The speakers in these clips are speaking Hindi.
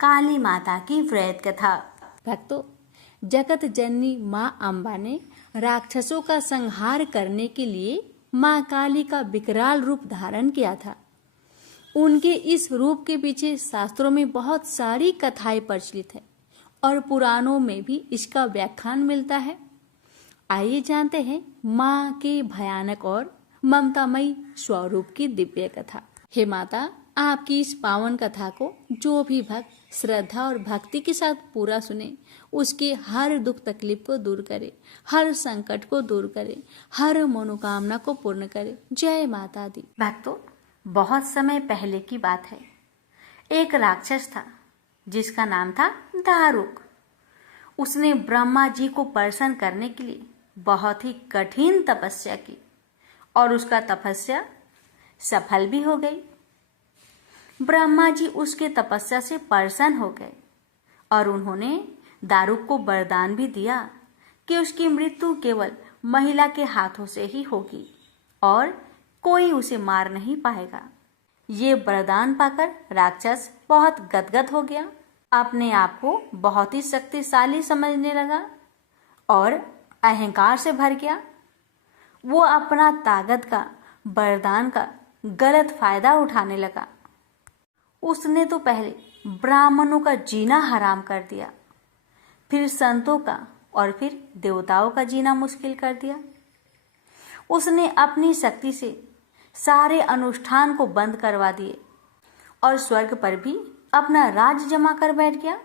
काली माता की व्रत कथा। भक्तों, जगत जननी माँ अम्बा ने राक्षसों का संहार करने के लिए माँ काली का विकराल रूप धारण किया था। उनके इस रूप के पीछे शास्त्रों में बहुत सारी कथाएं प्रचलित है और पुराणों में भी इसका व्याख्यान मिलता है। आइए जानते हैं माँ के भयानक और ममतामयी स्वरूप की दिव्य कथा। हे माता, आपकी इस पावन कथा को जो भी भक्त श्रद्धा और भक्ति के साथ पूरा सुने, उसके हर दुख तकलीफ को दूर करे, हर संकट को दूर करे, हर मनोकामना को पूर्ण करे। जय माता दी। भक्तों, बहुत समय पहले की बात है। एक राक्षस था जिसका नाम था दारुक। उसने ब्रह्मा जी को प्रसन्न करने के लिए बहुत ही कठिन तपस्या की और उसका तपस्या सफल भी हो गई। ब्रह्मा जी उसके तपस्या से प्रसन्न हो गए और उन्होंने दारुक को वरदान भी दिया कि उसकी मृत्यु केवल महिला के हाथों से ही होगी और कोई उसे मार नहीं पाएगा। ये वरदान पाकर राक्षस बहुत गदगद हो गया, अपने आप को बहुत ही शक्तिशाली समझने लगा और अहंकार से भर गया। वो अपना ताकत का, वरदान का गलत फायदा उठाने लगा। उसने तो पहले ब्राह्मणों का जीना हराम कर दिया, फिर संतों का और फिर देवताओं का जीना मुश्किल कर दिया। उसने अपनी शक्ति से सारे अनुष्ठान को बंद करवा दिए और स्वर्ग पर भी अपना राज जमा कर बैठ गया।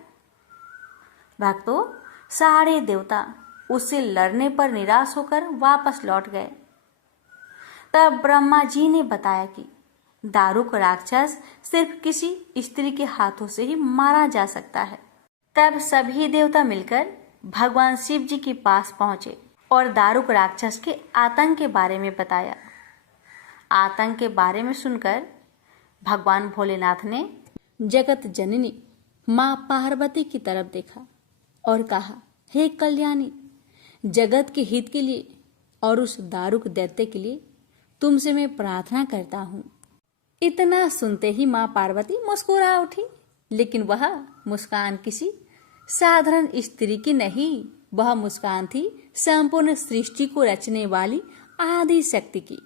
भक्तों, सारे देवता उससे लड़ने पर निराश होकर वापस लौट गए। तब ब्रह्मा जी ने बताया कि दारुक राक्षस सिर्फ किसी स्त्री के हाथों से ही मारा जा सकता है। तब सभी देवता मिलकर भगवान शिव जी के पास पहुंचे और दारुक राक्षस के आतंक के बारे में बताया। आतंक के बारे में सुनकर भगवान भोलेनाथ ने जगत जननी माँ पार्वती की तरफ देखा और कहा, हे कल्याणी, जगत के हित के लिए और उस दारुक दैत्य के लिए तुमसे मैं प्रार्थना करता हूँ। इतना सुनते ही माँ पार्वती मुस्कुरा उठी, लेकिन वह मुस्कान किसी साधारण स्त्री की नहीं, वह मुस्कान थी संपूर्ण सृष्टि को रचने वाली आदि शक्ति की।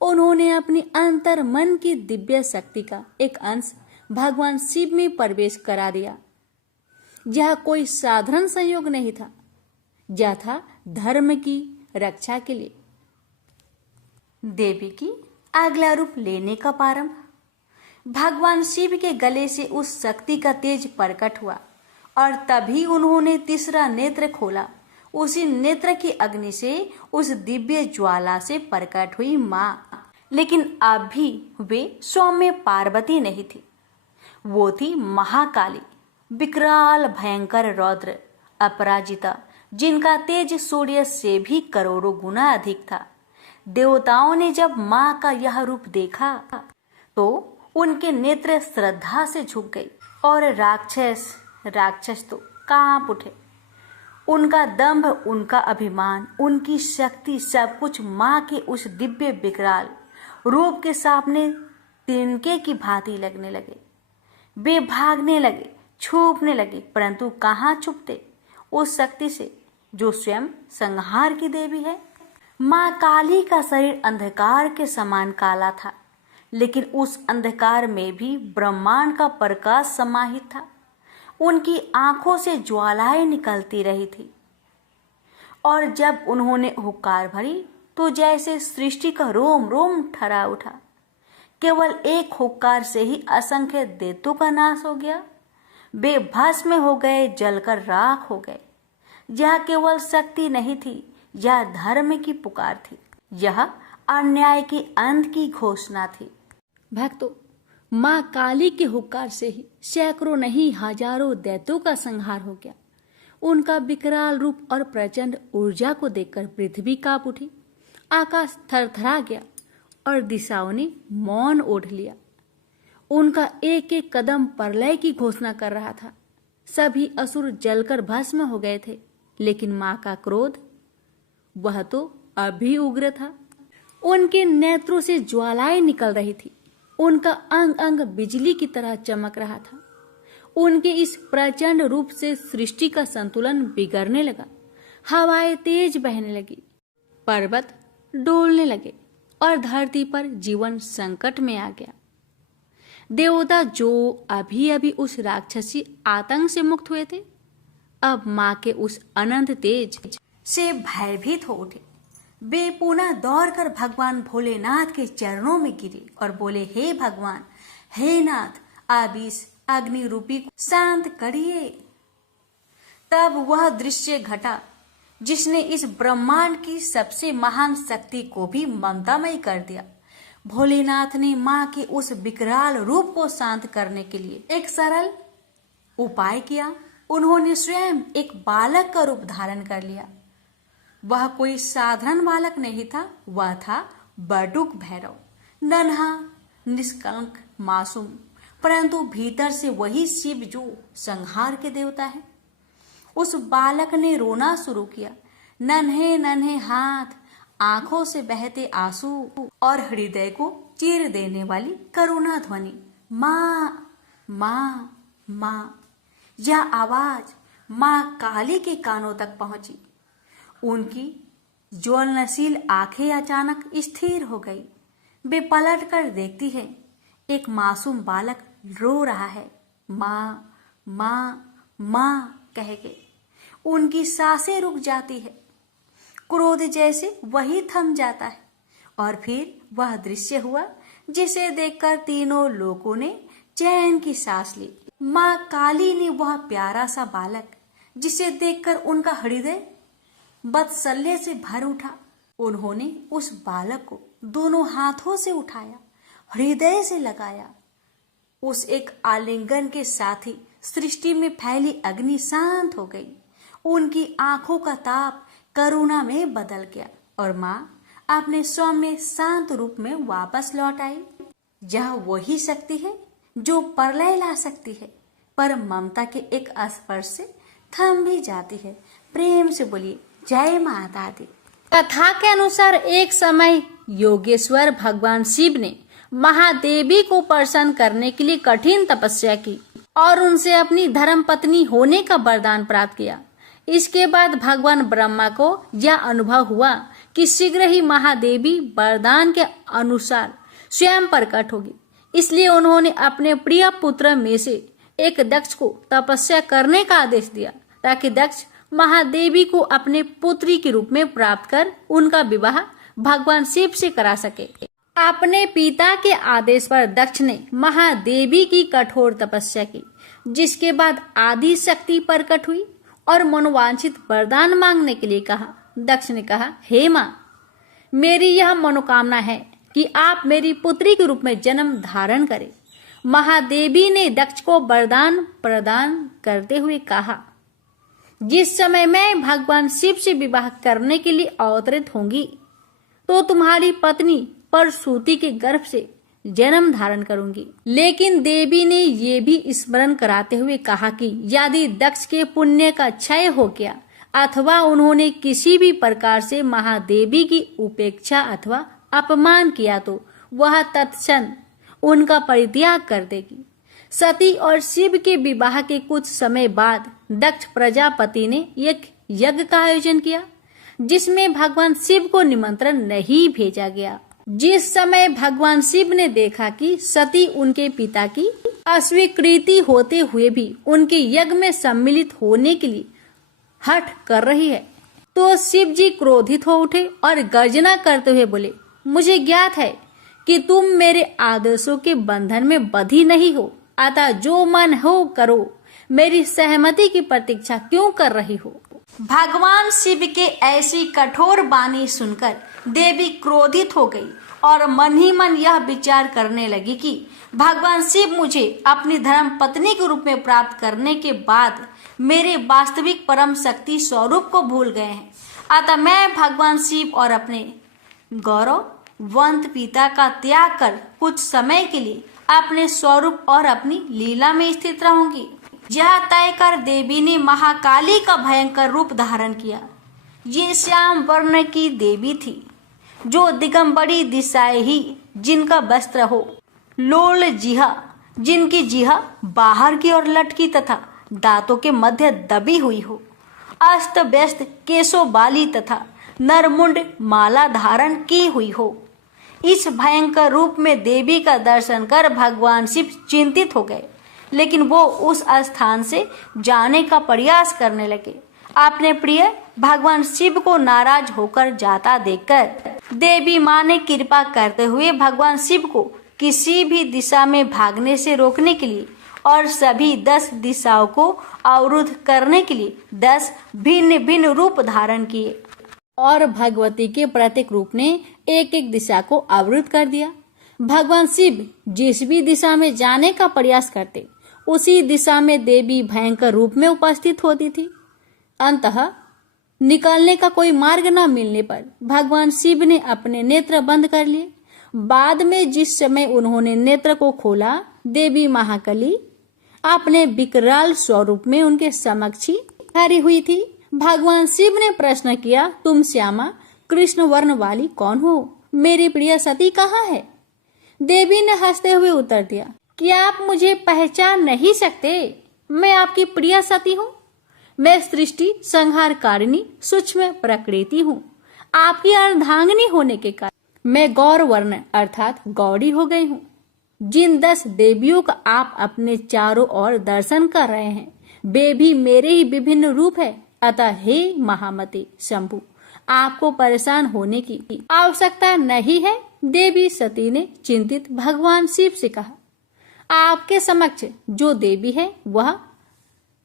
उन्होंने अपनी अंतर मन की दिव्य शक्ति का एक अंश भगवान शिव में प्रवेश करा दिया। यह कोई साधारण संयोग नहीं था, यह था धर्म की रक्षा के लिए देवी की अगला रूप लेने का प्रारंभ। भगवान शिव के गले से उस शक्ति का तेज प्रकट हुआ और तभी उन्होंने तीसरा नेत्र खोला। उसी नेत्र की अग्नि से उस दिव्य ज्वाला से प्रकट हुई माँ। लेकिन अब भी वे सौम्य पार्वती नहीं थी, वो थी महाकाली, विकराल भयंकर रौद्र अपराजिता, जिनका तेज सूर्य से भी करोड़ों गुना अधिक था। देवताओं ने जब माँ का यह रूप देखा तो उनके नेत्र श्रद्धा से झुक गई और राक्षस तो कांप उठे। उनका दंभ, उनका अभिमान, उनकी शक्ति, सब कुछ माँ के उस दिव्य विकराल रूप के सामने तिनके की भांति लगने लगे। वे भागने लगे, छुपने लगे, परंतु कहाँ छुपते उस शक्ति से जो स्वयं संहार की देवी है। माँ काली का शरीर अंधकार के समान काला था, लेकिन उस अंधकार में भी ब्रह्मांड का प्रकाश समाहित था। उनकी आंखों से ज्वालाएं निकलती रही थी और जब उन्होंने हुक्कार भरी तो जैसे सृष्टि का रोम रोम ठरा उठा। केवल एक हुक्कार से ही असंख्य दैत्यों का नाश हो गया। वे भस्म हो गए, जलकर राख हो गए। यह केवल शक्ति नहीं थी, यह धर्म की पुकार थी, यह अन्याय की अंत की घोषणा थी। भक्तों, माँ काली के हुक्कार से ही सैकड़ों नहीं हजारों दैत्यों का संहार हो गया। उनका विकराल रूप और प्रचंड ऊर्जा को देखकर पृथ्वी कांप उठी, आकाश थरथरा गया और दिशाओं ने मौन ओढ़ लिया। उनका एक एक कदम प्रलय की घोषणा कर रहा था। सभी असुर जलकर भस्म हो गए थे, लेकिन माँ का क्रोध, वह तो अभी उग्र था। उनके नेत्रों से ज्वालाएं निकल रही थी, उनका अंग अंग बिजली की तरह चमक रहा था। उनके इस प्रचंड रूप से सृष्टि का संतुलन बिगड़ने लगा। हवाएं तेज बहने लगी, पर्वत डोलने लगे और धरती पर जीवन संकट में आ गया। देवता जो अभी अभी उस राक्षसी आतंक से मुक्त हुए थे, अब मां के उस अनंत तेज से भयभीत हो उठे। वे पुनः दौड़कर भगवान भोलेनाथ के चरणों में गिरे और बोले, हे भगवान, हे नाथ, आप इस अग्नि रूपी को शांत करिए। तब वह दृश्य घटा जिसने इस ब्रह्मांड की सबसे महान शक्ति को भी ममतामयी कर दिया। भोलेनाथ ने मां के उस विकराल रूप को शांत करने के लिए एक सरल उपाय किया। उन्होंने स्वयं एक बालक का रूप धारण कर लिया। वह कोई साधारण बालक नहीं था, वह था बटुक भैरव, नन्हा, निष्कलंक, मासूम, परंतु भीतर से वही शिव जो संहार के देवता है। उस बालक ने रोना शुरू किया। नन्हे नन्हे हाथ, आंखों से बहते आंसू और हृदय को चीर देने वाली करुणा ध्वनि, माँ माँ माँ। यह आवाज माँ काली के कानों तक पहुंची। उनकी ज्वलनशील आंखें अचानक स्थिर हो गई। वे पलट कर देखती है, एक मासूम बालक रो रहा है, माँ माँ माँ कह के। उनकी सांसें रुक जाती है, क्रोध जैसे वही थम जाता है। और फिर वह दृश्य हुआ जिसे देखकर तीनों लोगों ने चैन की सांस ली। माँ काली ने वह प्यारा सा बालक जिसे देखकर उनका हृदय वात्सल्य से भर उठा, उन्होंने उस बालक को दोनों हाथों से उठाया, हृदय से लगाया। उस एक आलिंगन के साथ ही सृष्टि में फैली अग्नि शांत हो गई। उनकी आंखों का ताप करुणा में बदल गया और माँ अपने सौम्य शांत रूप में वापस लौट आई। यह वही शक्ति है जो प्रलय ला सकती है, पर ममता के एक स्पर्श से थम भी जाती है। प्रेम से बोलिए, जय माता दी। कथा के अनुसार एक समय योगेश्वर भगवान शिव ने महादेवी को प्रसन्न करने के लिए कठिन तपस्या की और उनसे अपनी धर्म पत्नी होने का वरदान प्राप्त किया। इसके बाद भगवान ब्रह्मा को यह अनुभव हुआ कि शीघ्र ही महादेवी वरदान के अनुसार स्वयं प्रकट होगी। इसलिए उन्होंने अपने प्रिय पुत्र में से एक दक्ष को तपस्या करने का आदेश दिया, ताकि दक्ष महादेवी को अपने पुत्री के रूप में प्राप्त कर उनका विवाह भगवान शिव से करा सके। अपने पिता के आदेश पर दक्ष ने महादेवी की कठोर तपस्या की, जिसके बाद आदि शक्ति प्रकट हुई और मनोवांछित वरदान मांगने के लिए कहा। दक्ष ने कहा, हे माँ, मेरी यह मनोकामना है कि आप मेरी पुत्री के रूप में जन्म धारण करें। महादेवी ने दक्ष को वरदान प्रदान करते हुए कहा, जिस समय मैं भगवान शिव से विवाह करने के लिए अवतरित होंगी, तो तुम्हारी पत्नी परसूति के गर्भ से जन्म धारण करूंगी। लेकिन देवी ने ये भी स्मरण कराते हुए कहा कि यदि दक्ष के पुण्य का क्षय हो गया अथवा उन्होंने किसी भी प्रकार से महादेवी की उपेक्षा अथवा अपमान किया, तो वह तत्क्षण उनका परित्याग कर देगी। सती और शिव के विवाह के कुछ समय बाद दक्ष प्रजापति ने एक यज्ञ का आयोजन किया, जिसमें भगवान शिव को निमंत्रण नहीं भेजा गया। जिस समय भगवान शिव ने देखा कि सती उनके पिता की अस्वीकृति होते हुए भी उनके यज्ञ में सम्मिलित होने के लिए हठ कर रही है, तो शिव जी क्रोधित हो उठे और गर्जना करते हुए बोले, मुझे ज्ञात है कि तुम मेरे आदेशों के बंधन में बंधी नहीं हो, अतः जो मन हो करो, मेरी सहमति की प्रतीक्षा क्यों कर रही हो। भगवान शिव के ऐसी कठोर वाणी सुनकर देवी क्रोधित हो गई और मन ही मन यह विचार करने लगी कि भगवान शिव मुझे अपनी धर्म पत्नी के रूप में प्राप्त करने के बाद मेरे वास्तविक परम शक्ति स्वरूप को भूल गए हैं। अतः मैं भगवान शिव और अपने गौरववंत पिता का त्याग कर कुछ समय के लिए अपने स्वरूप और अपनी लीला में स्थित रहूंगी। यह तय कर देवी ने महाकाली का भयंकर रूप धारण किया। ये श्याम वर्ण की देवी थी, जो दिगंबरी दिशाएं ही जिनका वस्त्र हो, लोल जिहा जिनकी जीहा बाहर की ओर लटकी तथा दांतों के मध्य दबी हुई हो, अस्त व्यस्त केशों वाली तथा नरमुंड माला धारण की हुई हो। इस भयंकर रूप में देवी का दर्शन कर भगवान शिव चिंतित हो गए, लेकिन वो उस स्थान से जाने का प्रयास करने लगे। अपने प्रिय भगवान शिव को नाराज होकर जाता देखकर देवी माँ ने कृपा करते हुए भगवान शिव को किसी भी दिशा में भागने से रोकने के लिए और सभी 10 दिशाओं को अवरुद्ध करने के लिए 10 भिन्न भिन्न रूप धारण किए और भगवती के प्रत्येक रूप ने एक एक दिशा को अवरुद्ध कर दिया। भगवान शिव जिस भी दिशा में जाने का प्रयास करते, उसी दिशा में देवी भयंकर रूप में उपस्थित होती थी। अंततः निकलने का कोई मार्ग न मिलने पर भगवान शिव ने अपने नेत्र बंद कर लिए। बाद में जिस समय उन्होंने नेत्र को खोला, देवी महाकाली अपने विकराल स्वरूप में उनके समक्ष ही खड़ी हुई थी। भगवान शिव ने प्रश्न किया, तुम श्यामा कृष्ण वर्ण वाली कौन हो? मेरी प्रिय सती कहाँ है? देवी ने हंसते हुए उत्तर दिया, क्या आप मुझे पहचान नहीं सकते? मैं आपकी प्रिय सती हूँ। मैं सृष्टि संहारकारिणी सूक्ष्म प्रकृति हूँ। आपकी अर्धांगिनी होने के कारण मैं गौर वर्ण अर्थात गौड़ी हो गई हूँ। जिन 10 देवियों का आप अपने चारों ओर दर्शन कर रहे हैं, वे भी मेरे ही विभिन्न रूप है। अतः हे महामते शंभु, आपको परेशान होने की आवश्यकता नहीं है। देवी सती ने चिंतित भगवान शिव से कहा, आपके समक्ष जो देवी है वह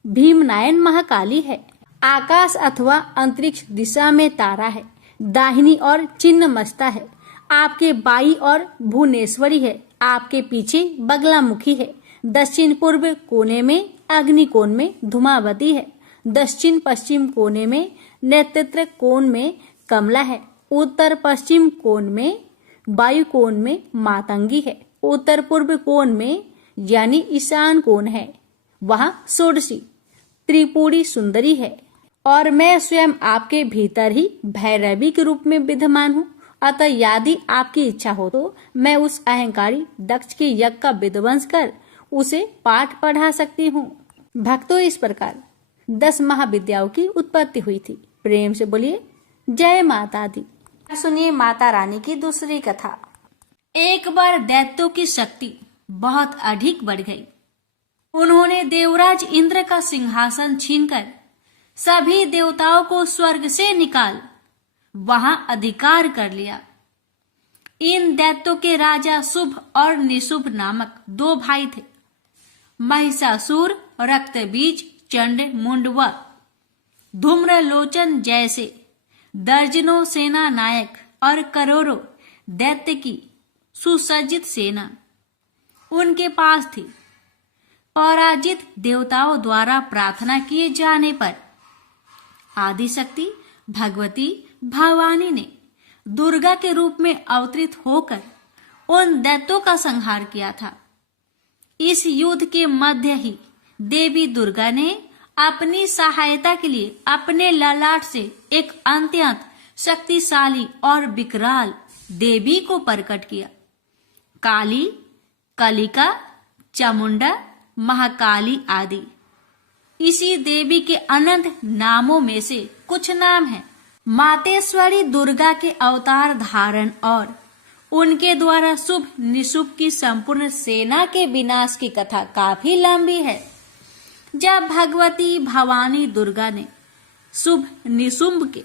भीमनायन महाकाली है। आकाश अथवा अंतरिक्ष दिशा में तारा है, दाहिनी और चिन्ह मस्ता है, आपके बाई और भुवनेश्वरी है, आपके पीछे बगलामुखी है, दक्षिण पूर्व कोने में अग्निकोण में धूमावती है, दक्षिण पश्चिम कोने में नेतृत्व कोण में कमला है, उत्तर पश्चिम कोण में वायु कोण में मातंगी है, उत्तर पूर्व कोण में यानी ईशान कोण है, वहाँ षोडशी त्रिपुरी सुंदरी है, और मैं स्वयं आपके भीतर ही भैरवी के रूप में विद्यमान हूँ। अतः यदि आपकी इच्छा हो तो मैं उस अहंकारी दक्ष के यज्ञ का विध्वंस कर उसे पाठ पढ़ा सकती हूँ। भक्तों, इस प्रकार 10 महाविद्याओं की उत्पत्ति हुई थी। प्रेम से बोलिए जय माता दी। सुनिए माता रानी की दूसरी कथा। एक बार दैत्यों की शक्ति बहुत अधिक बढ़ गई। उन्होंने देवराज इंद्र का सिंहासन छीनकर सभी देवताओं को स्वर्ग से निकाल वहां अधिकार कर लिया। इन दैत्यों के राजा शुभ और निशुभ नामक 2 भाई थे। महिषासुर, रक्तबीज, चंड मुंड व धूम्रलोचन जैसे दर्जनों सेना नायक और करोड़ों दैत्य की सुसज्जित सेना उनके पास थी। पराजित देवताओं द्वारा प्रार्थना किए जाने पर आदिशक्ति भगवती भवानी ने दुर्गा के रूप में अवतरित होकर उन दैत्यों का संहार किया था। इस युद्ध के मध्य ही देवी दुर्गा ने अपनी सहायता के लिए अपने ललाट से एक अत्यंत शक्तिशाली और विकराल देवी को प्रकट किया। काली, कलिका, चामुंडा, महाकाली आदि इसी देवी के अनंत नामों में से कुछ नाम हैं। मातेश्वरी दुर्गा के अवतार धारण और उनके द्वारा शुभ निशुभ की संपूर्ण सेना के विनाश की कथा काफी लंबी है। जब भगवती भवानी दुर्गा ने शुभ निशुंभ के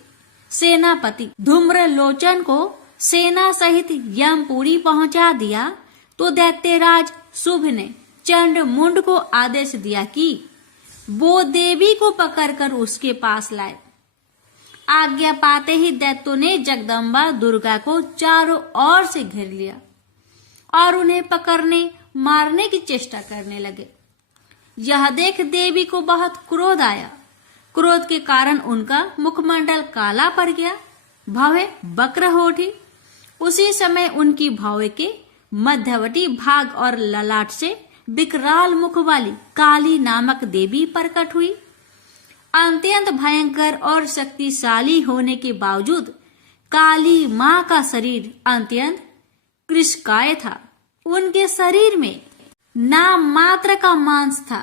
सेनापति धूम्रलोचन को सेना सहित यमपुरी पहुंचा दिया तो दैत्यराज शुभ ने चंड मुंड को आदेश दिया कि वो देवी को पकड़कर उसके पास लाए। आज्ञा पाते ही दैत्यों ने जगदम्बा दुर्गा को चारों ओर से घेर लिया और उन्हें पकड़ने मारने की चेष्टा करने लगे। यह देख देवी को बहुत क्रोध आया। क्रोध के कारण उनका मुखमंडल काला पड़ गया, भवें वक्र हो उठी। उसी समय उनकी भौवें के मध्यवर्ती भाग और ललाट से विकराल मुख वाली काली नामक देवी प्रकट हुई। अत्यंत भयंकर और शक्तिशाली होने के बावजूद काली मां का शरीर अत्यंत कृशकाय था। उनके शरीर में नाम मात्र का मांस था,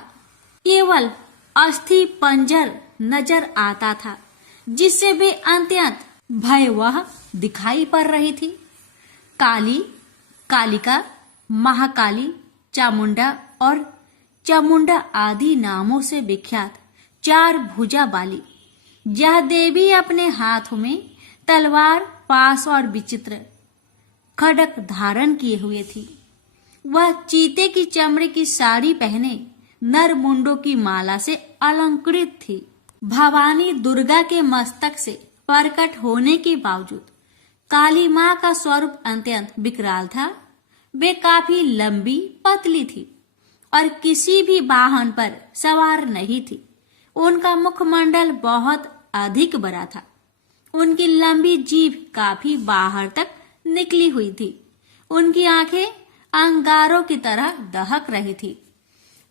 केवल अस्थि पंजर नजर आता था, जिससे वे अत्यंत भयावह दिखाई पड़ रही थी। काली, कालिका, महाकाली, चामुंडा और चामुंडा आदि नामों से विख्यात 4 भुजा वाली यह देवी अपने हाथों में तलवार, पास और विचित्र खड्ग धारण किए हुए थी। वह चीते की चमड़े की साड़ी पहने नर मुंडों की माला से अलंकृत थी। भवानी दुर्गा के मस्तक से प्रकट होने के बावजूद काली मां का स्वरूप अत्यंत विकराल था। वे काफी लंबी, पतली थी और किसी भी वाहन पर सवार नहीं थी। उनका मुखमंडल बहुत अधिक बड़ा था। उनकी लंबी जीभ काफी बाहर तक निकली हुई थी। उनकी आंखें अंगारों की तरह दहक रही थी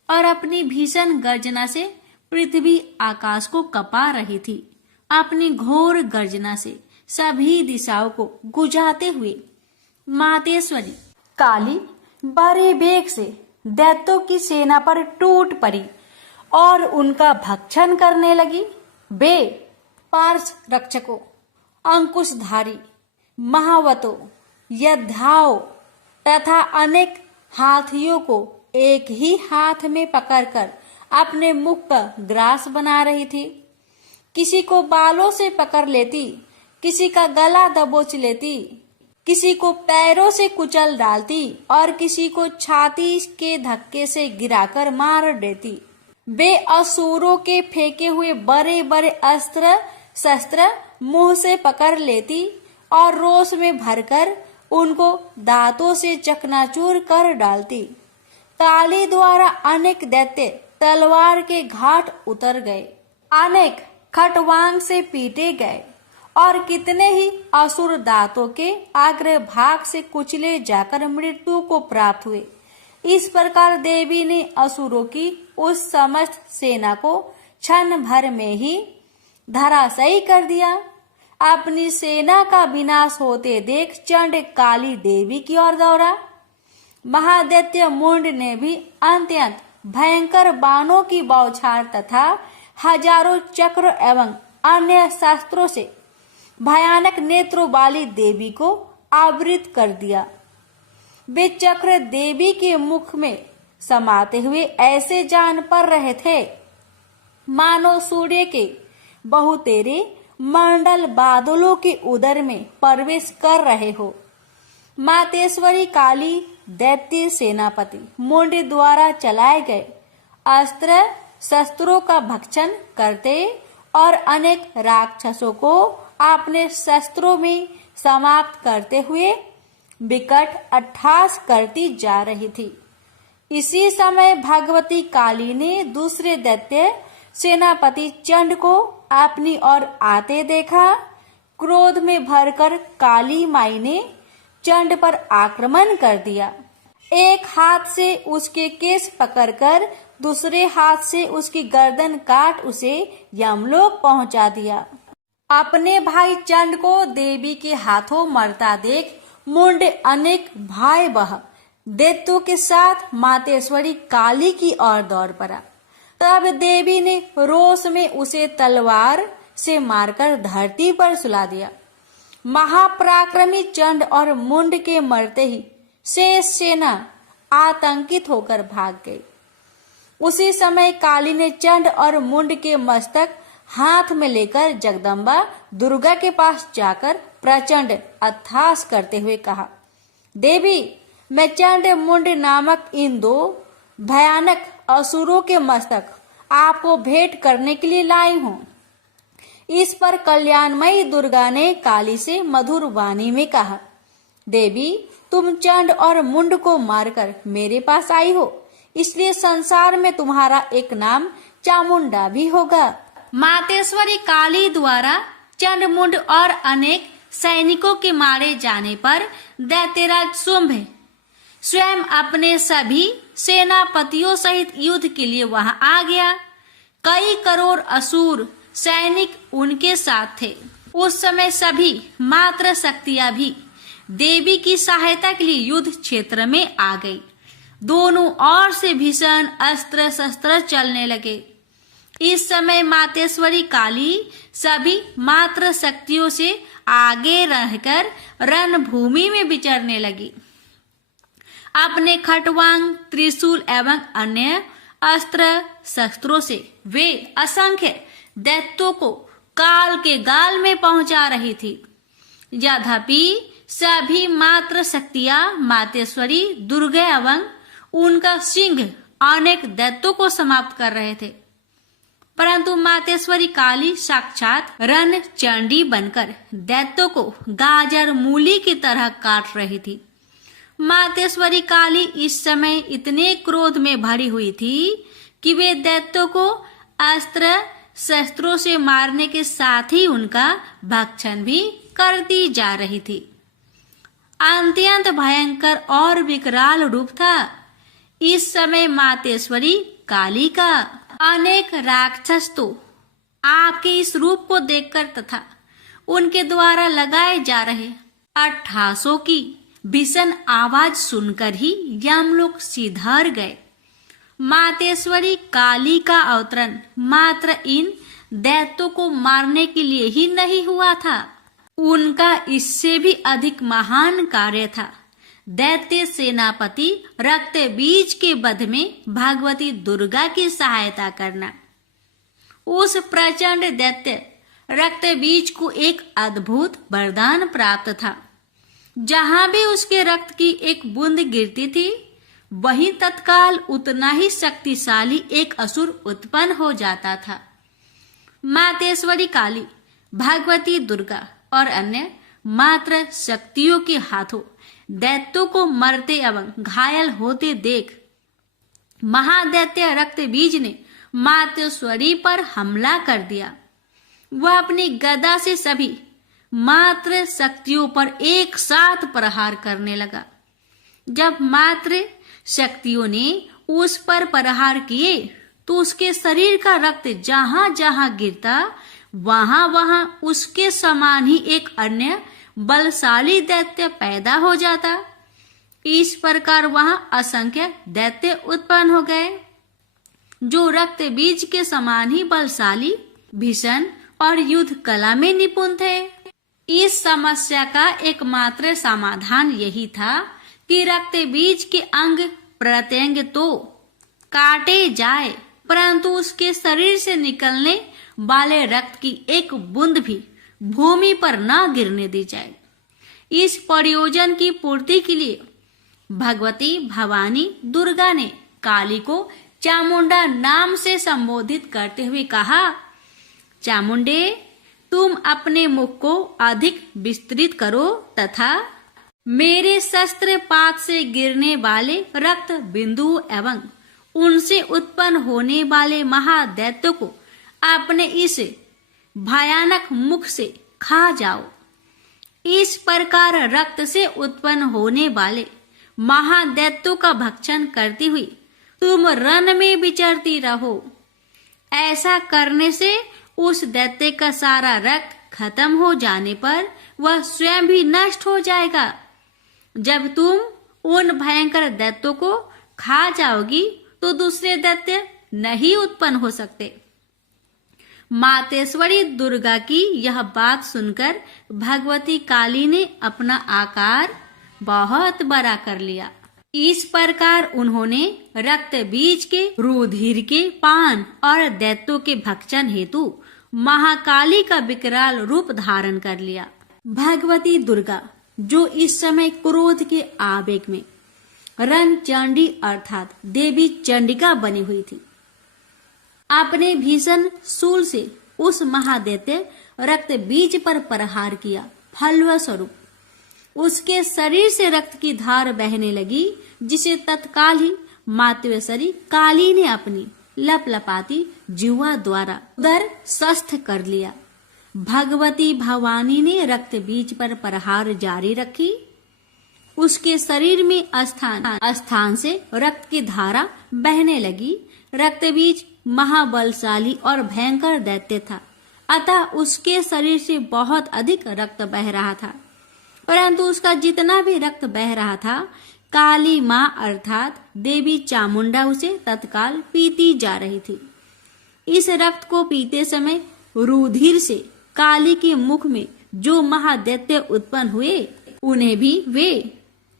और अपनी भीषण गर्जना से पृथ्वी आकाश को कपा रही थी। अपनी घोर गर्जना से सभी दिशाओं को गुजाते हुए मातेश्वरी काली बड़े वेग से दैत्यों की सेना पर टूट पड़ी और उनका भक्षण करने लगी। वे पार्श रक्षकों, अंकुशधारी, महावतों, योद्धाओं तथा अनेक हाथियों को एक ही हाथ में पकड़कर अपने मुख का ग्रास बना रही थी। किसी को बालों से पकड़ लेती, किसी का गला दबोच लेती, किसी को पैरों से कुचल डालती और किसी को छाती के धक्के से गिराकर मार देती। वे असुरों के फेंके हुए बड़े बड़े अस्त्र शस्त्र मुंह से पकड़ लेती और रोष में भरकर उनको दांतों से चकनाचूर कर डालती। काली द्वारा अनेक दैत्य तलवार के घाट उतर गए, अनेक खटवांग से पीटे गए और कितने ही असुर दांतों के आग्र भाग से कुचले जाकर मृत्यु को प्राप्त हुए। इस प्रकार देवी ने असुरों की उस समस्त सेना को क्षण भर में ही धराशायी कर दिया। अपनी सेना का विनाश होते देख चंड काली देवी की ओर दौड़ा। महादैत्य मुंड ने भी अत्यंत भयंकर बाणों की बौछार तथा हजारों चक्र एवं अन्य शस्त्रों से भयानक नेत्रों वाली देवी को आवृत कर दिया। वे चक्र देवी के मुख में समाते हुए ऐसे जान पड़ रहे थे मानो सूर्य के बहुतेरे मंडल बादलों के उदर में प्रवेश कर रहे हो। मातेश्वरी काली दैत्य सेनापति मुंड द्वारा चलाए गए अस्त्र शस्त्रों का भक्षण करते और अनेक राक्षसों को अपने शस्त्रों में समाप्त करते हुए विकट अट्टहास करती जा रही थी। इसी समय भगवती काली ने दूसरे दैत्य सेनापति चंड को अपनी ओर आते देखा। क्रोध में भरकर काली माई ने चंड पर आक्रमण कर दिया। एक हाथ से उसके केस पकड़कर दूसरे हाथ से उसकी गर्दन काट उसे यमलोक पहुंचा दिया। अपने भाई चंड को देवी के हाथों मरता देख मुंड अनेक भयावह दैत्यों के साथ मातेश्वरी काली की ओर दौड़ पड़ा। तब देवी ने रोष में उसे तलवार से मारकर धरती पर सुला दिया। महापराक्रमी चंड और मुंड के मरते ही शेष सेना आतंकित होकर भाग गई। उसी समय काली ने चंड और मुंड के मस्तक हाथ में लेकर जगदम्बा दुर्गा के पास जाकर प्रचंड अट्टहास करते हुए कहा, देवी, मैं चंड मुंड नामक इन 2 भयानक असुरों के मस्तक आपको भेंट करने के लिए लाई हूँ। इस पर कल्याणमयी दुर्गा ने काली से मधुर वाणी में कहा, देवी, तुम चंड और मुंड को मारकर मेरे पास आई हो, इसलिए संसार में तुम्हारा एक नाम चामुंडा भी होगा। मातेश्वरी काली द्वारा चंड मुंड और अनेक सैनिकों के मारे जाने पर दैत्यराज शुंभ स्वयं अपने सभी सेनापतियों सहित युद्ध के लिए वहां आ गया। कई करोड़ असुर सैनिक उनके साथ थे। उस समय सभी मात्र शक्तियां भी देवी की सहायता के लिए युद्ध क्षेत्र में आ गई दोनों ओर से भीषण अस्त्र शस्त्र चलने लगे। इस समय मातेश्वरी काली सभी मात्र शक्तियों से आगे रहकर रणभूमि में विचरने लगी। अपने खटवांग, त्रिशूल एवं अन्य अस्त्र शस्त्रों से वे असंख्य दैत्यों को काल के गाल में पहुंचा रही थी। यद्यपि सभी मात्र शक्तियां मातेश्वरी दुर्गा एवं उनका सिंह अनेक दैत्यों को समाप्त कर रहे थे, परंतु मातेश्वरी काली साक्षात रण चंडी बनकर दैत्यों को गाजर मूली की तरह काट रही थी। मातेश्वरी काली इस समय इतने क्रोध में भरी हुई थी कि वे दैत्यों को अस्त्र शस्त्रों से मारने के साथ ही उनका भक्षण भी करती जा रही थी। अत्यंत भयंकर और विकराल रूप था इस समय मातेश्वरी काली का। अनेक राक्षस तो आपके इस रूप को देखकर तथा उनके द्वारा लगाए जा रहे अट्ठासों की भीषण आवाज सुनकर ही यमलोक सिधार गए। मातेश्वरी काली का अवतरण मात्र इन दैत्यों को मारने के लिए ही नहीं हुआ था, उनका इससे भी अधिक महान कार्य था। दैत्य सेनापति रक्तबीज के वध में भगवती दुर्गा की सहायता करना। उस प्रचंड दैत्य रक्तबीज को एक अद्भुत वरदान प्राप्त था। जहां भी उसके रक्त की एक बूंद गिरती थी, वहीं तत्काल उतना ही शक्तिशाली एक असुर उत्पन्न हो जाता था। मातेश्वरी काली, भगवती दुर्गा और अन्य मात्र शक्तियों के हाथों दैत्यों को मरते एवं घायल होते देख महादैत्य रक्तबीज ने मातेश्वरी पर हमला कर दिया। वह अपनी गदा से सभी मात्र शक्तियों पर एक साथ प्रहार करने लगा। जब मात्र शक्तियों ने उस पर प्रहार किए तो उसके शरीर का रक्त जहां जहां गिरता वहां वहां उसके समान ही एक अन्य बलशाली दैत्य पैदा हो जाता। इस प्रकार वहां असंख्य दैत्य उत्पन्न हो गए जो रक्त बीज के समान ही बलशाली, भीषण और युद्ध कला में निपुण थे। इस समस्या का एकमात्र समाधान यही था कि रक्त बीज के अंग प्रत्यंग तो काटे जाए, परंतु उसके शरीर से निकलने वाले रक्त की एक बूंद भी भूमि पर न गिरने दी जाए। इस प्रयोजन की पूर्ति के लिए भगवती भवानी दुर्गा ने काली को चामुंडा नाम से संबोधित करते हुए कहा, चामुंडे, तुम अपने मुख को अधिक विस्तृत करो तथा मेरे शस्त्र पात से गिरने वाले रक्त बिंदु एवं उनसे उत्पन्न होने वाले महादैत्यों को अपने इस भयानक मुख से खा जाओ। इस प्रकार रक्त से उत्पन्न होने वाले महादैत्यों का भक्षण करती हुई तुम रण में विचरती रहो। ऐसा करने से उस दैत्य का सारा रक्त खत्म हो जाने पर वह स्वयं भी नष्ट हो जाएगा। जब तुम उन भयंकर दैत्यों को खा जाओगी तो दूसरे दैत्य नहीं उत्पन्न हो सकते। मातेश्वरी दुर्गा की यह बात सुनकर भगवती काली ने अपना आकार बहुत बड़ा कर लिया। इस प्रकार उन्होंने रक्त बीज के रुधिर के पान और दैत्यों के भक्षण हेतु महाकाली का विकराल रूप धारण कर लिया। भगवती दुर्गा जो इस समय क्रोध के आवेग में रणचंडी अर्थात देवी चंडिका बनी हुई थी, अपने भीषण शूल से उस महादैत्य रक्त बीज पर प्रहार किया। फलस्वरूप उसके शरीर से रक्त की धार बहने लगी, जिसे तत्काल ही मातेश्वरी काली ने अपनी लपलपाती जिह्वा द्वारा उदर स्वस्थ कर लिया। भगवती भवानी ने रक्त बीज पर प्रहार जारी रखी। उसके शरीर में स्थान से रक्त की धारा बहने लगी। रक्त बीज महाबलशाली और भयंकर दैत्य था, अतः उसके शरीर से बहुत अधिक रक्त बह रहा था, परंतु उसका जितना भी रक्त बह रहा था काली माँ अर्थात देवी चामुंडा उसे तत्काल पीती जा रही थी। इस रक्त को पीते समय रुधिर से काली के मुख में जो महादैत्य उत्पन्न हुए उन्हें भी वे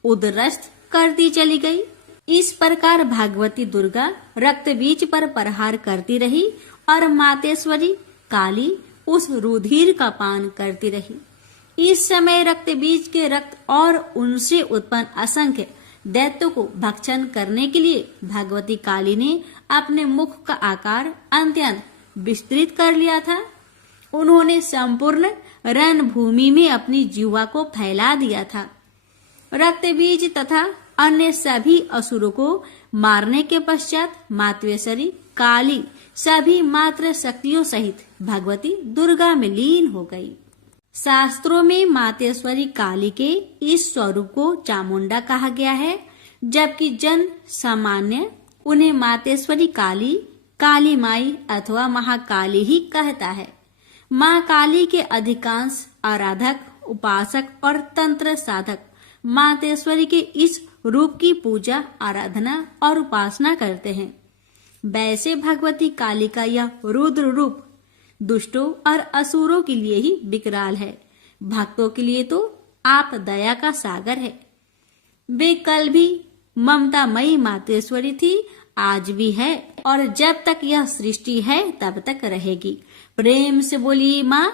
उदरस्त करती चली गई। इस प्रकार भागवती दुर्गा रक्त बीज पर प्रहार करती रही और मातेश्वरी काली उस रुधिर का पान करती रही। इस समय रक्त बीज के रक्त और उनसे उत्पन्न असंख्य दैत्यों को भक्षण करने के लिए भगवती काली ने अपने मुख का आकार अत्यंत विस्तृत कर लिया था। उन्होंने संपूर्ण रणभूमि में अपनी जीवा को फैला दिया था। रक्त बीज तथा अन्य सभी असुरों को मारने के पश्चात मातेश्वरी काली सभी मात्र शक्तियों सहित भगवती दुर्गा में लीन हो गई। शास्त्रों में मातेश्वरी काली के इस स्वरूप को चामुंडा कहा गया है, जबकि जन सामान्य उन्हें मातेश्वरी काली, काली माई अथवा महाकाली ही कहता है। माँ काली के अधिकांश आराधक, उपासक और तंत्र साधक मातेश्वरी के इस रूप की पूजा, आराधना और उपासना करते हैं। वैसे भगवती काली का यह रुद्र रूप दुष्टों और असुरों के लिए ही विकराल है, भक्तों के लिए तो आप दया का सागर है। वे कल भी ममतामयी मातेश्वरी थी, आज भी है और जब तक यह सृष्टि है तब तक रहेगी। प्रेम से बोलिए माँ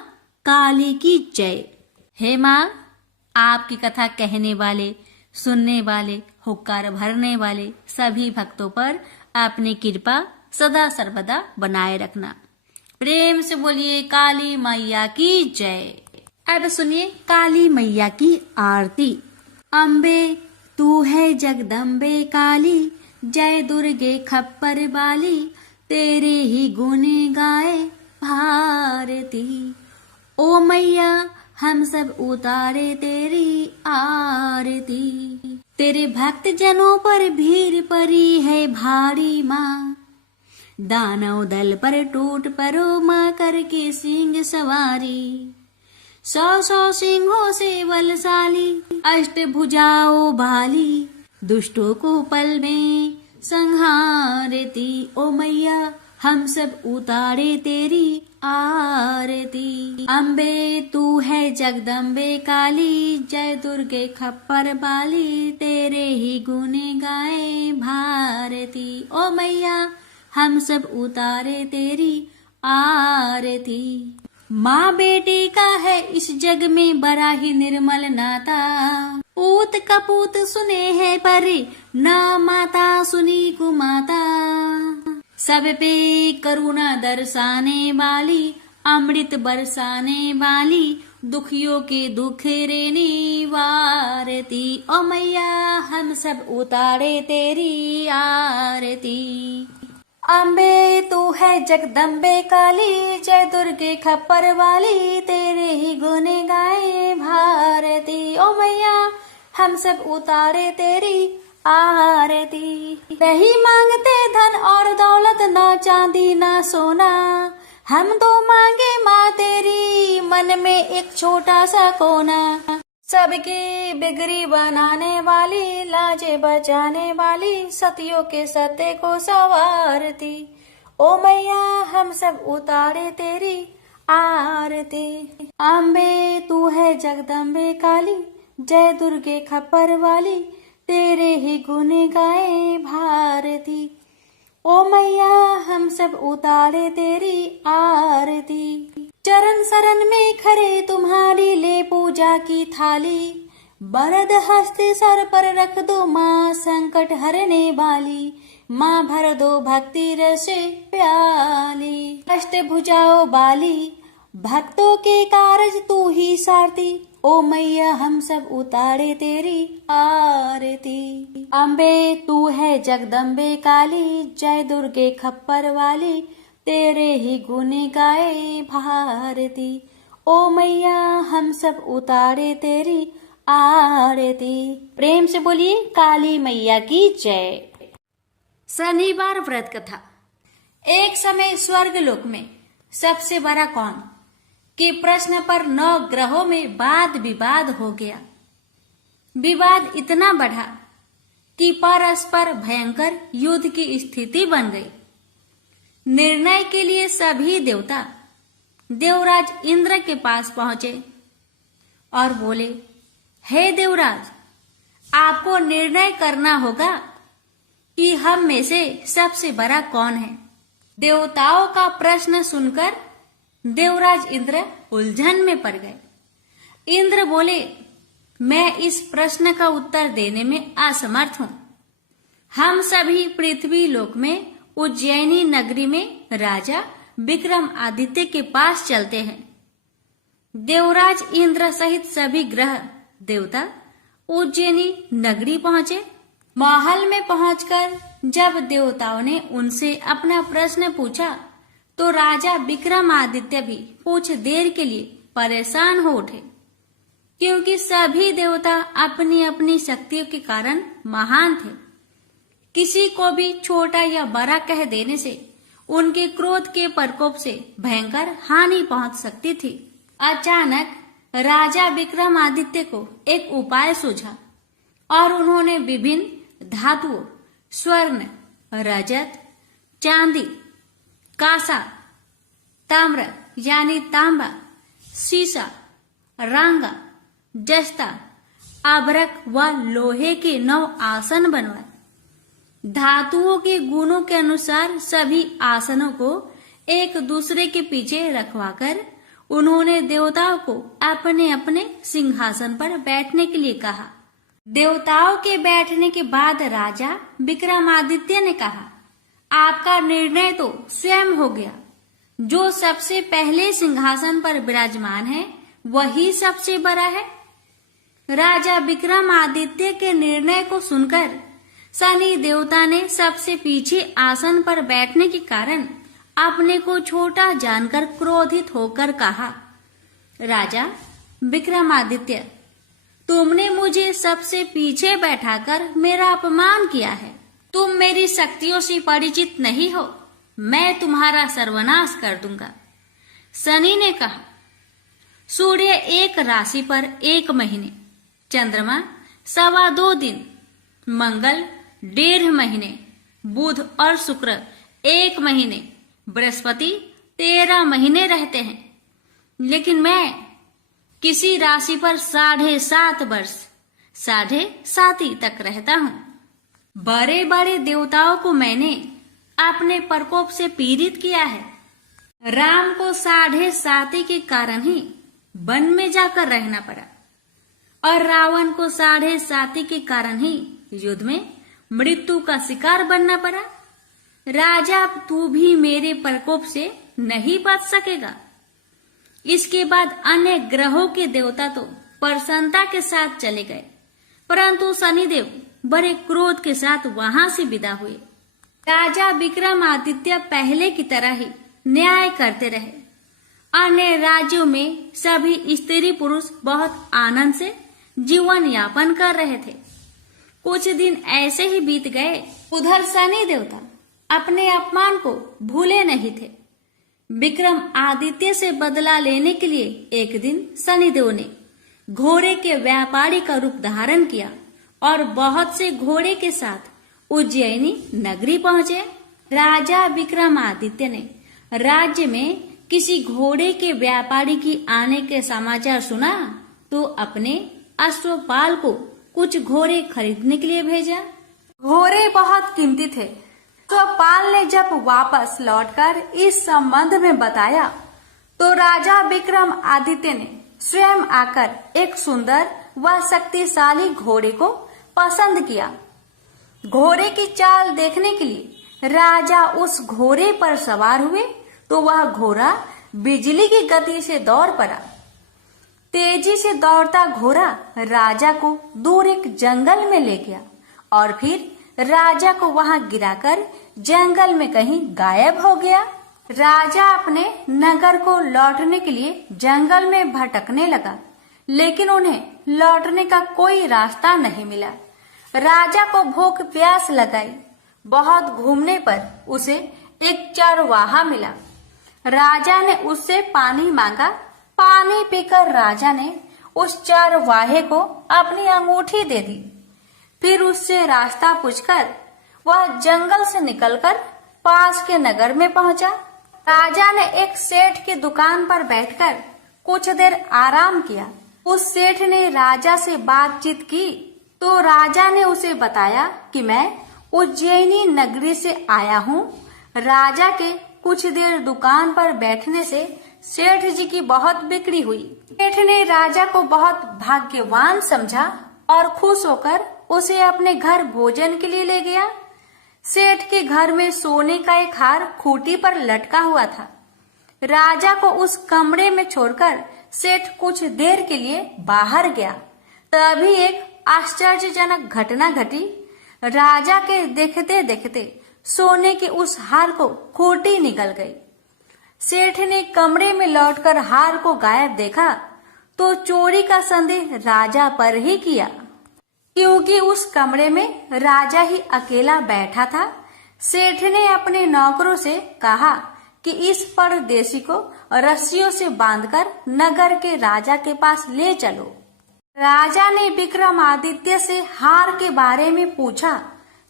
काली की जय। हे माँ, आपकी कथा कहने वाले, सुनने वाले, हुक्कार भरने वाले सभी भक्तों पर अपनी कृपा सदा सर्वदा बनाए रखना। प्रेम से बोलिए काली मैया की जय। अब सुनिए काली मैया की आरती। अम्बे तू है जगदम्बे काली, जय दुर्गे खप्पर बाली, तेरे ही गुने गाए भारती। ओ मैया हम सब उतारे तेरी आरती, तेरे भक्त जनों पर भीड़ पड़ी है भारी माँ, दानव दल पर टूट पड़ो माँ करके सिंह सवारी। 100 सिंहों से बलशाली, अष्ट भुजाओ भाली, दुष्टों को पल में संहारती। ओ मैया हम सब उतारे तेरी आरती। अम्बे तू है जगदम्बे काली, जय दुर्गे खप्पर बाली, तेरे ही गुने गाए भारती। ओ मैया हम सब उतारे तेरी आरती। माँ बेटी का है इस जग में बड़ा ही निर्मल नाता, पूत कपूत सुने है परे, ना माता सुनी कुमाता। सब पे करुणा दर्शाने वाली, अमृत बरसाने वाली, दुखियों के दुख रेने वारती। ओ मैया हम सब उतारे तेरी आरती। अम्बे तू है जगदम्बे काली, जय दुर्गे खप्पर वाली, तेरे ही गुने गाए भारती। ओ मैया हम सब उतारे तेरी आरती। नहीं मांगते धन और दौलत, ना चांदी ना सोना, हम तो मांगे माँ तेरी मन में एक छोटा सा कोना। सबकी बिगड़ी बनाने वाली, लाजे बचाने वाली, सतियों के सत्य को संवारती। ओ मैया हम सब उतारे तेरी आरती। अम्बे तू है जगदम्बे काली, जय दुर्गे खप्पर वाली, तेरे ही गुने गाए भारती। ओ मैया हम सब उतारे तेरी आरती। चरण शरण में खरे तुम्हारी, ले पूजा की थाली, बरद हस्ते सर पर रख दो माँ संकट हरने वाली। माँ भर दो भक्ति रसे प्याली, अष्ट भुजाओ बाली, भक्तों के कारज तू ही सारती। ओ मैया हम सब उतारे तेरी आरती। अम्बे तू है जगदम्बे काली, जय दुर्गे खप्पर वाली, तेरे ही गुने गाए भारती। ओ मैया हम सब उतारे तेरी आरती। प्रेम से बोलिए काली मैया की जय। शनिवार व्रत कथा। एक समय स्वर्ग लोक में सबसे बड़ा कौन के प्रश्न पर 9 ग्रहों में वाद विवाद हो गया। विवाद इतना बढ़ा कि परस्पर भयंकर युद्ध की स्थिति बन गई। निर्णय के लिए सभी देवता देवराज इंद्र के पास पहुंचे और बोले, हे देवराज, आपको निर्णय करना होगा कि हम में से सबसे बड़ा कौन है। देवताओं का प्रश्न सुनकर देवराज इंद्र उलझन में पड़ गए। इंद्र बोले, मैं इस प्रश्न का उत्तर देने में असमर्थ हूं। हम सभी पृथ्वी लोक में उज्जैनी नगरी में राजा विक्रमादित्य के पास चलते हैं। देवराज इंद्र सहित सभी ग्रह देवता उज्जैनी नगरी पहुंचे। महल में पहुंचकर जब देवताओं ने उनसे अपना प्रश्न पूछा तो राजा विक्रमादित्य भी कुछ देर के लिए परेशान हो उठे, क्योंकि सभी देवता अपनी अपनी शक्तियों के कारण महान थे। किसी को भी छोटा या बड़ा कह देने से उनके क्रोध के प्रकोप से भयंकर हानि पहुंच सकती थी। अचानक राजा विक्रमादित्य को एक उपाय सूझा और उन्होंने विभिन्न धातुओं, स्वर्ण, रजत, चांदी, कांसा, ताम्र यानी तांबा, सीसा, रांगा, जस्ता, आभरक व लोहे के 9 आसन बनवाए। धातुओं के गुणों के अनुसार सभी आसनों को एक दूसरे के पीछे रखवाकर उन्होंने देवताओं को अपने अपने सिंहासन पर बैठने के लिए कहा। देवताओं के बैठने के बाद राजा विक्रमादित्य ने कहा, आपका निर्णय तो स्वयं हो गया। जो सबसे पहले सिंहासन पर विराजमान है वही सबसे बड़ा है। राजा विक्रमादित्य के निर्णय को सुनकर शनि देवता ने सबसे पीछे आसन पर बैठने के कारण अपने को छोटा जानकर क्रोधित होकर कहा, राजा विक्रमादित्य, तुमने मुझे सबसे पीछे बैठाकर मेरा अपमान किया है। तुम मेरी शक्तियों से परिचित नहीं हो। मैं तुम्हारा सर्वनाश कर दूंगा। शनि ने कहा, सूर्य एक राशि पर 1 महीने, चंद्रमा 2.25 दिन, मंगल 1.5 महीने, बुध और शुक्र 1 महीने, बृहस्पति 13 महीने रहते हैं, लेकिन मैं किसी राशि पर 7.5 वर्ष 7.5 तक रहता हूँ। बड़े बड़े देवताओं को मैंने अपने प्रकोप से पीड़ित किया है। राम को 7.5 के कारण ही वन में जाकर रहना पड़ा और रावण को 7.5 के कारण ही युद्ध में मृत्यु का शिकार बनना पड़ा। राजा, तू भी मेरे प्रकोप से नहीं बच सकेगा। इसके बाद अन्य ग्रहों के देवता तो प्रसन्नता के साथ चले गए, परंतु शनिदेव बड़े क्रोध के साथ वहां से विदा हुए। राजा विक्रमादित्य पहले की तरह ही न्याय करते रहे। अन्य राज्यों में सभी स्त्री पुरुष बहुत आनंद से जीवन यापन कर रहे थे। कुछ दिन ऐसे ही बीत गए। उधर शनि देवता अपने अपमान को भूले नहीं थे। विक्रम आदित्य से बदला लेने के लिए एक दिन शनिदेव ने घोड़े के व्यापारी का रूप धारण किया और बहुत से घोड़े के साथ उज्जैनी नगरी पहुंचे। राजा विक्रमादित्य ने राज्य में किसी घोड़े के व्यापारी की आने के समाचार सुना तो अपने अश्वपाल को कुछ घोड़े खरीदने के लिए भेजा। घोड़े बहुत कीमती थे। अश्वपाल ने जब वापस लौटकर इस संबंध में बताया तो राजा विक्रमादित्य ने स्वयं आकर एक सुंदर व शक्तिशाली घोड़े को पसंद किया। घोड़े की चाल देखने के लिए राजा उस घोड़े पर सवार हुए तो वह घोड़ा बिजली की गति से दौड़ पड़ा। तेजी से दौड़ता घोड़ा राजा को दूर एक जंगल में ले गया और फिर राजा को वहां गिराकर जंगल में कहीं गायब हो गया। राजा अपने नगर को लौटने के लिए जंगल में भटकने लगा, लेकिन उन्हें लौटने का कोई रास्ता नहीं मिला। राजा को भूख प्यास लगाई। बहुत घूमने पर उसे एक चरवाहा मिला। राजा ने उससे पानी मांगा। पानी पीकर राजा ने उस चरवाहे को अपनी अंगूठी दे दी। फिर उससे रास्ता पूछकर वह जंगल से निकलकर पास के नगर में पहुंचा। राजा ने एक सेठ की दुकान पर बैठकर कुछ देर आराम किया। उस सेठ ने राजा से बातचीत की तो राजा ने उसे बताया कि मैं उज्जैनी नगरी से आया हूँ। राजा के कुछ देर दुकान पर बैठने से सेठ जी की बहुत बिक्री हुई। सेठ ने राजा को बहुत भाग्यवान समझा और खुश होकर उसे अपने घर भोजन के लिए ले गया। सेठ के घर में सोने का एक हार खूंटी पर लटका हुआ था। राजा को उस कमरे में छोड़कर सेठ कुछ देर के लिए बाहर गया। तभी एक आश्चर्यजनक घटना घटी। राजा के देखते देखते सोने के उस हार को खूंटी निकल गई। सेठ ने कमरे में लौटकर हार को गायब देखा तो चोरी का संदेह राजा पर ही किया, क्योंकि उस कमरे में राजा ही अकेला बैठा था। सेठ ने अपने नौकरों से कहा कि इस परदेशी को रस्सियों से बांधकर नगर के राजा के पास ले चलो। राजा ने विक्रमादित्य से हार के बारे में पूछा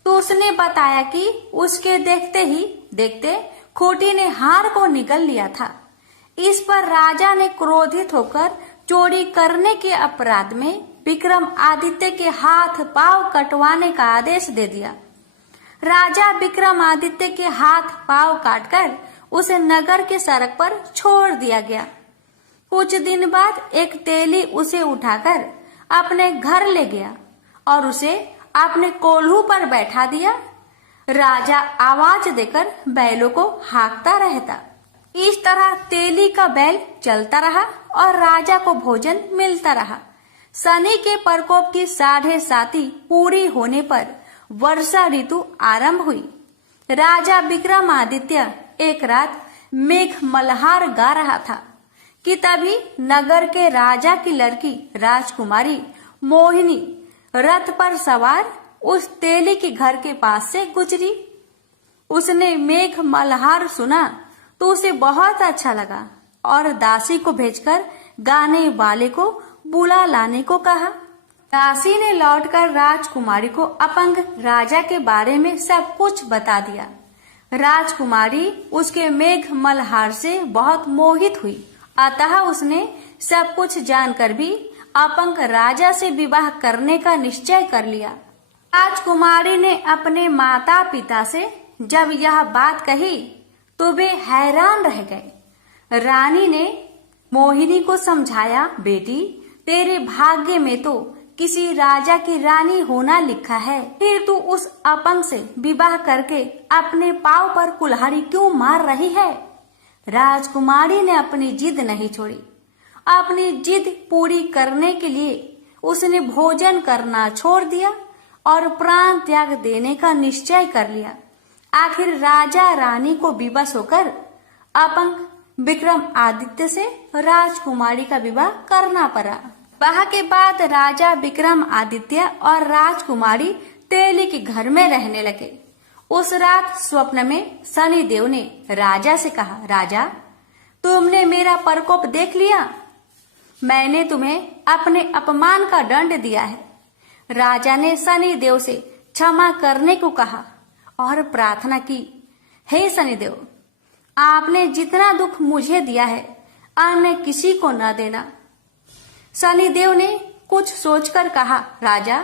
तो उसने बताया कि उसके देखते ही देखते खूंटी ने हार को निगल लिया था। इस पर राजा ने क्रोधित होकर चोरी करने के अपराध में विक्रमादित्य के हाथ पांव कटवाने का आदेश दे दिया। राजा विक्रमादित्य के हाथ पांव काटकर उसे नगर के सड़क पर छोड़ दिया गया। कुछ दिन बाद एक तेली उसे उठाकर अपने घर ले गया और उसे अपने कोल्हू पर बैठा दिया। राजा आवाज देकर बैलों को हाँकता रहता। इस तरह तेली का बैल चलता रहा और राजा को भोजन मिलता रहा। शनि के प्रकोप की 7.5 पूरी होने पर वर्षा ऋतु आरंभ हुई। राजा विक्रमादित्य एक रात मेघ मल्हार गा रहा था कि तभी नगर के राजा की लड़की राजकुमारी मोहिनी रथ पर सवार उस तेली के घर के पास से गुजरी। उसने मेघ मल्हार सुना तो उसे बहुत अच्छा लगा और दासी को भेजकर गाने वाले को बुला लाने को कहा। दासी ने लौटकर राजकुमारी को अपंग राजा के बारे में सब कुछ बता दिया। राजकुमारी उसके मेघ मल्हार से बहुत मोहित हुई, अतः उसने सब कुछ जानकर भी अपंग राजा से विवाह करने का निश्चय कर लिया। राजकुमारी ने अपने माता पिता से जब यह बात कही तो वे हैरान रह गए। रानी ने मोहिनी को समझाया, बेटी तेरे भाग्य में तो किसी राजा की रानी होना लिखा है, फिर तू उस अपंग से विवाह करके अपने पांव पर कुल्हाड़ी क्यों मार रही है। राजकुमारी ने अपनी जिद नहीं छोड़ी। अपनी जिद पूरी करने के लिए उसने भोजन करना छोड़ दिया और प्राण त्याग देने का निश्चय कर लिया। आखिर राजा रानी को विवश होकर अपंग विक्रमादित्य से राजकुमारी का विवाह करना पड़ा। विवाह के बाद राजा विक्रमादित्य और राजकुमारी तेली के घर में रहने लगे। उस रात स्वप्न में शनिदेव ने राजा से कहा, राजा तुमने मेरा प्रकोप देख लिया, मैंने तुम्हें अपने अपमान का दंड दिया है। राजा ने शनिदेव से क्षमा करने को कहा और प्रार्थना की, हे शनिदेव, आपने जितना दुख मुझे दिया है अन्य किसी को न देना। शनिदेव ने कुछ सोचकर कहा, राजा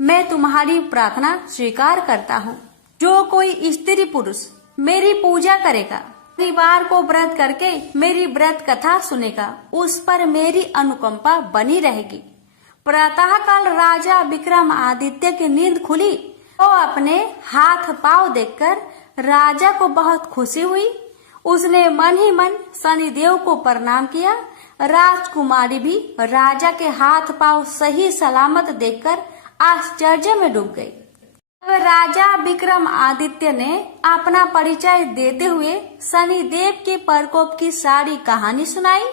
मैं तुम्हारी प्रार्थना स्वीकार करता हूँ। जो कोई स्त्री पुरुष मेरी पूजा करेगा, शनिवार को व्रत करके मेरी व्रत कथा सुनेगा, उस पर मेरी अनुकंपा बनी रहेगी। प्रातः काल राजा विक्रमादित्य की नींद खुली तो अपने हाथ पांव देखकर राजा को बहुत खुशी हुई। उसने मन ही मन शनिदेव को प्रणाम किया। राजकुमारी भी राजा के हाथ पांव सही सलामत देखकर आश्चर्य में डूब गई। राजा विक्रमादित्य ने अपना परिचय देते हुए शनिदेव के प्रकोप की सारी कहानी सुनाई।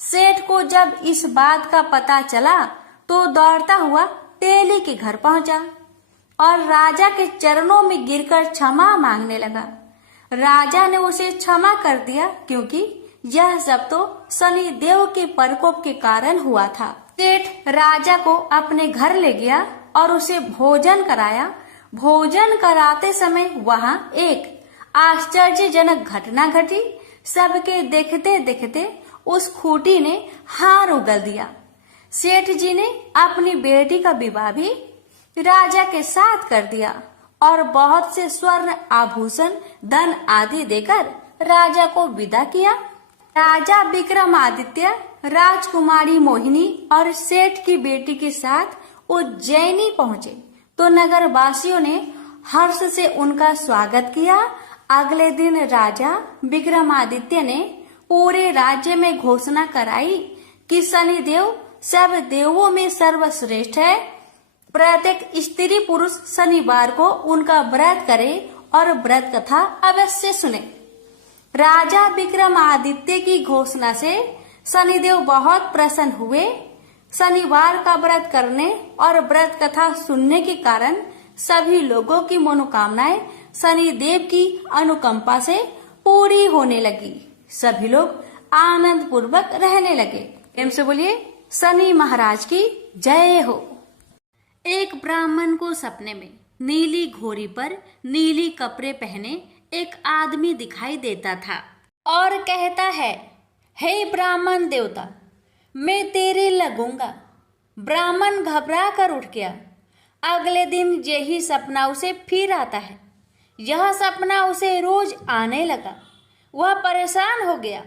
सेठ को जब इस बात का पता चला तो दौड़ता हुआ तेली के घर पहुंचा और राजा के चरणों में गिरकर क्षमा मांगने लगा। राजा ने उसे क्षमा कर दिया, क्योंकि यह सब तो शनिदेव के प्रकोप के कारण हुआ था। सेठ राजा को अपने घर ले गया और उसे भोजन कराया। भोजन कराते समय वहां एक आश्चर्यजनक घटना घटी। सबके देखते देखते उस खूंटी ने हार उगल दिया। सेठ जी ने अपनी बेटी का विवाह भी राजा के साथ कर दिया और बहुत से स्वर्ण आभूषण धन आदि देकर राजा को विदा किया। राजा विक्रमादित्य राजकुमारी मोहिनी और सेठ की बेटी के साथ उज्जैनी पहुंचे तो नगर वासियों ने हर्ष से उनका स्वागत किया। अगले दिन राजा विक्रमादित्य ने पूरे राज्य में घोषणा कराई कि शनिदेव सब देवों में सर्वश्रेष्ठ है। प्रत्येक स्त्री पुरुष शनिवार को उनका व्रत करे और व्रत कथा अवश्य सुने। राजा विक्रमादित्य की घोषणा से शनिदेव बहुत प्रसन्न हुए। शनिवार का व्रत करने और व्रत कथा सुनने के कारण सभी लोगों की मनोकामनाएं शनिदेव की अनुकंपा से पूरी होने लगी। सभी लोग आनंद पूर्वक रहने लगे। प्रेम से बोलिए शनि महाराज की जय हो। एक ब्राह्मण को सपने में नीली घोड़ी पर नीली कपड़े पहने एक आदमी दिखाई देता था और कहता है, हे ब्राह्मण देवता, मैं तेरे लगूंगा। ब्राह्मण घबरा कर उठ गया। अगले दिन यही सपना उसे फिर आता है। यह सपना उसे रोज आने लगा। वह परेशान हो गया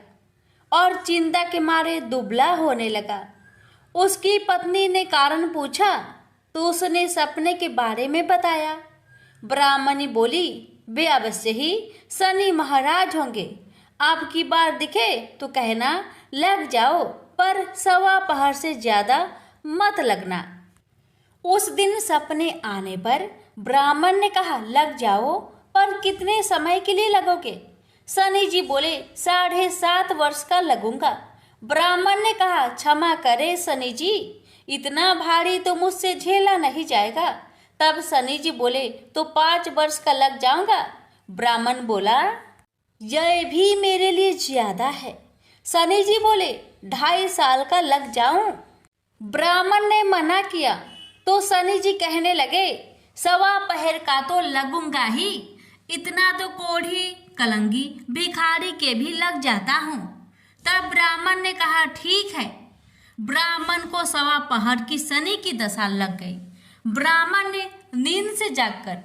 और चिंता के मारे दुबला होने लगा। उसकी पत्नी ने कारण पूछा तो उसने सपने के बारे में बताया। ब्राह्मणी बोली, वे अवश्य ही शनि महाराज होंगे। अब की बार दिखे तो कहना लग जाओ, पर 1:15 से ज्यादा मत लगना। उस दिन सपने आने पर ब्राह्मण ने कहा, लग जाओ, पर कितने समय के लिए लगोगे? शनि जी बोले, 7.5 वर्ष का लगूंगा। ब्राह्मण ने कहा, क्षमा करे शनि जी, इतना भारी तो मुझसे झेला नहीं जाएगा। तब शनि जी बोले, तो 5 वर्ष का लग जाऊंगा। ब्राह्मण बोला, यह भी मेरे लिए ज्यादा है। शनि जी बोले, 2.5 साल का लग जाऊं। ब्राह्मण ने मना किया तो शनि जी कहने लगे, 1.25 का तो लगूंगा ही। इतना तो कोढ़ी कलंगी भिखारी के भी लग जाता हूँ। तब ब्राह्मण ने कहा, ठीक है। ब्राह्मण को 1.25 की शनि की दशा लग गई। ब्राह्मण ने नींद से जागकर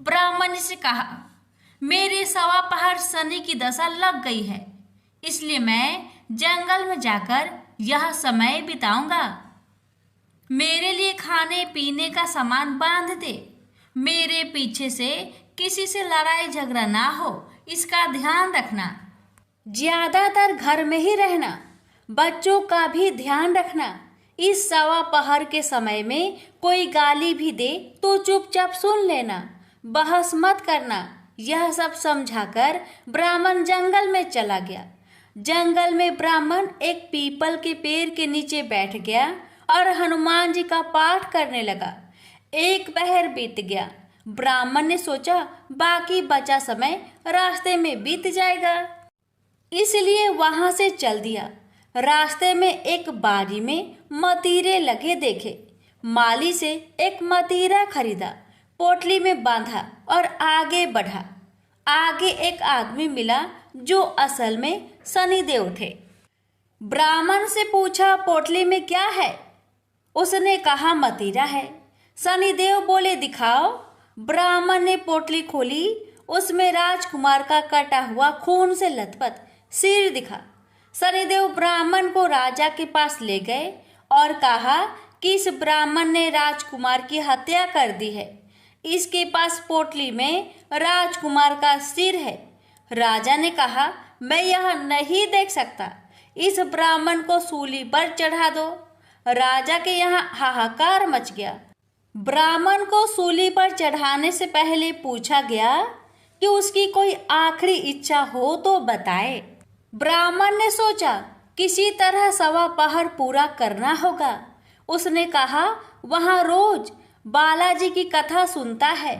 ब्राह्मण से कहा, मेरे 1.25 शनि की दशा लग गई है, इसलिए मैं जंगल में जाकर यह समय बिताऊंगा। मेरे लिए खाने पीने का सामान बांध दे। मेरे पीछे से किसी से लड़ाई झगड़ा ना हो, इसका ध्यान रखना। ज्यादातर घर में ही रहना। बच्चों का भी ध्यान रखना। इस 1.25 के समय में कोई गाली भी दे तो चुपचाप सुन लेना, बहस मत करना। यह सब समझाकर ब्राह्मण जंगल में चला गया। जंगल में ब्राह्मण एक पीपल के पेड़ के नीचे बैठ गया और हनुमान जी का पाठ करने लगा। 1 पहर बीत गया। ब्राह्मण ने सोचा बाकी बचा समय रास्ते में बीत जाएगा, इसलिए वहां से चल दिया। रास्ते में एक बारी में मतीरे लगे देखे। माली से एक मतीरा खरीदा, पोटली में बांधा और आगे बढ़ा। आगे एक आदमी मिला जो असल में शनिदेव थे। ब्राह्मण से पूछा, पोटली में क्या है? उसने कहा, मतीरा है। शनिदेव बोले, दिखाओ। ब्राह्मण ने पोटली खोली। उसमें राजकुमार का कटा हुआ खून से लथपथ सिर दिखा। शनिदेव ब्राह्मण को राजा के पास ले गए और कहा कि इस ब्राह्मण ने राजकुमार की हत्या कर दी है। इसके पास पोटली में राजकुमार का सिर है। राजा ने कहा, मैं यह नहीं देख सकता, इस ब्राह्मण को सूली पर चढ़ा दो। राजा के यहाँ हाहाकार मच गया। ब्राह्मण को सूली पर चढ़ाने से पहले पूछा गया कि उसकी कोई आखिरी इच्छा हो तो बताए। ब्राह्मण ने सोचा किसी तरह 1.25 पूरा करना होगा। उसने कहा, वहां रोज बालाजी की कथा सुनता है।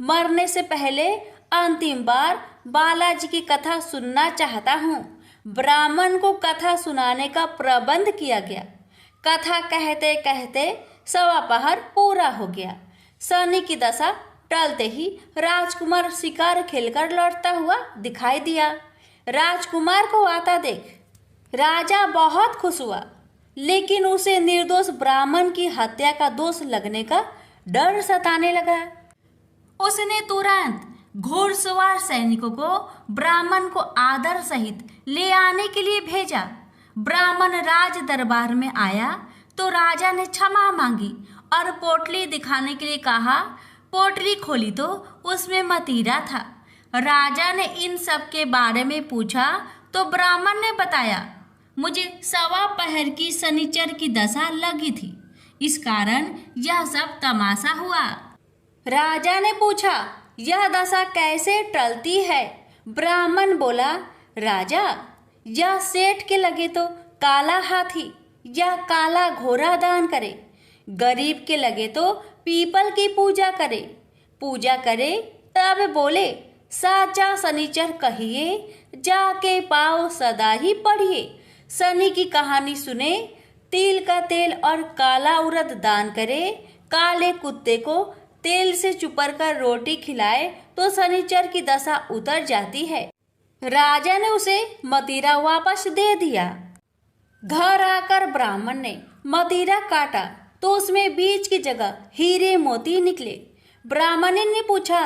मरने से पहले अंतिम बार बालाजी की कथा सुनना चाहता हूँ। ब्राह्मण को कथा सुनाने का प्रबंध किया गया। कथा कहते कहते सवा पहर पूरा हो गया। शनि की दशा टलते ही राजकुमार शिकार खेलकर लौटता हुआ दिखाई दिया। राजकुमार को आता देख राजा बहुत खुश हुआ, लेकिन उसे निर्दोष ब्राह्मण की हत्या का दोष लगने का डर सताने लगा। उसने तुरंत घुड़सवार सैनिकों को ब्राह्मण को आदर सहित ले आने के लिए भेजा। ब्राह्मण राज दरबार में आया तो राजा ने क्षमा मांगी और पोटली दिखाने के लिए कहा। पोटली खोली तो उसमें मतीरा था। राजा ने इन सब के बारे में पूछा तो ब्राह्मण ने बताया, मुझे सवा पहर की शनिचर की दशा लगी थी, इस कारण यह सब तमाशा हुआ। राजा ने पूछा, यह दशा कैसे टलती है? ब्राह्मण बोला, राजा, यह सेठ के लगे तो काला हाथी या काला घोड़ा दान करे, गरीब के लगे तो पीपल की पूजा करे तब बोले साचा शनिचर कहिए, जाके पाओ सदा ही पढ़िए। शनि की कहानी सुने, तिल का तेल और काला उड़द दान करे, काले कुत्ते को तेल से चुपर कर रोटी खिलाए तो शनिचर की दशा उतर जाती है। राजा ने उसे मतीरा वापस दे दिया। घर आकर ब्राह्मण ने मतीरा काटा तो उसमें बीज की जगह हीरे मोती निकले। ब्राह्मण ने पूछा,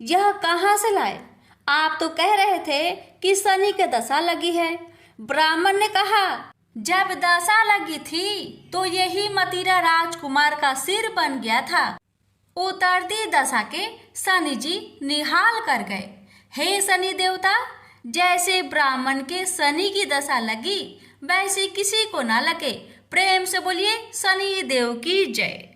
यह कहाँ से लाए? आप तो कह रहे थे कि शनि की दशा लगी है। ब्राह्मण ने कहा, जब दशा लगी थी तो यही मतीरा राजकुमार का सिर बन गया था। उतरती दशा के शनि जी निहाल कर गए। हे शनि देवता, जैसे ब्राह्मण के शनि की दशा लगी वैसे किसी को ना लगे। प्रेम से बोलिए शनि देव की जय।